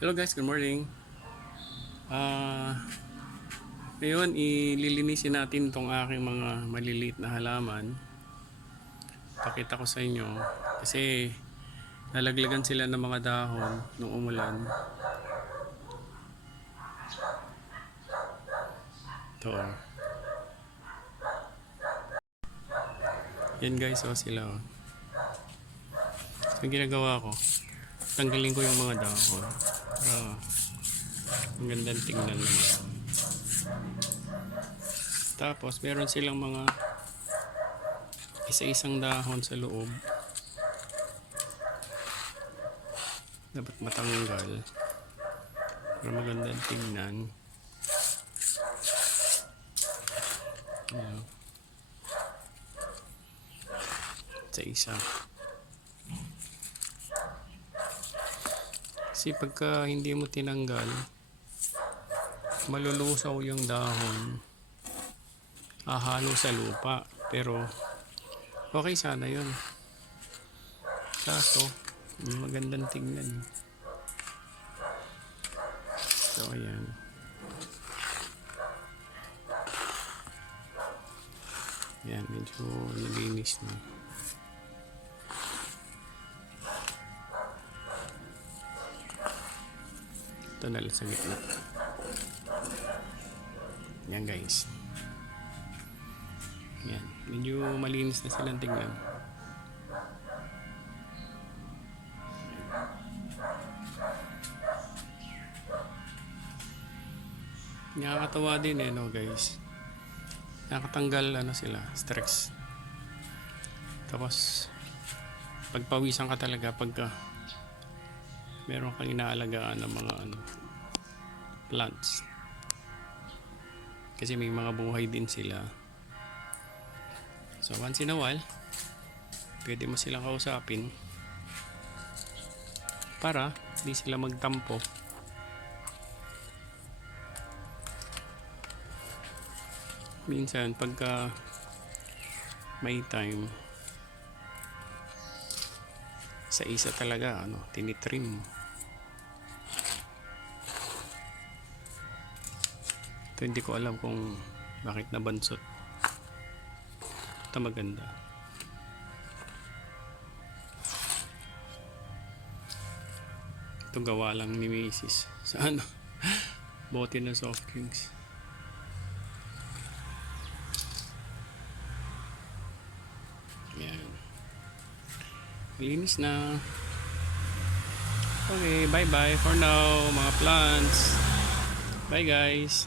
Hello guys, good morning. Ngayon ililinisin natin tong aking mga maliliit na halaman. Pakita ko sa inyo kasi nalaglagan sila ng mga dahon nung umulan. Ito. Yan guys, sila. So yung ginagawa ko, tanggalin ko yung mga dahon. Ang ganda tingnan naman. Tapos meron silang mga isa-isang dahon sa loob. Dapat matanggal para magandang tingnan. Ayan. Isa-isa. Kasi pagka hindi mo tinanggal, malulusaw yung dahon, hahalo sa lupa. Pero okay sana yun, kaso magandang tingnan. So ayan, yan, medyo nalinis na. Ito na lang sa gitna. Yan guys, yan, medyo malinis na silang tingnan. Nakakatawa din no guys, nakatanggal sila, stress. Tapos pagpawisan ka talaga pagka meron kang inaalagaan ng mga plants, kasi may mga buhay din sila. So once in a while pwede mo silang kausapin para hindi sila magtampo. Minsan pagka may time, sa isa talaga tinitrim. Ito hindi ko alam kung bakit nabansot. Ito maganda. Ito gawa lang ni Macy's sa bote ng soft drinks. Yan, linis na. Okay, bye bye for now mga plants. Bye guys.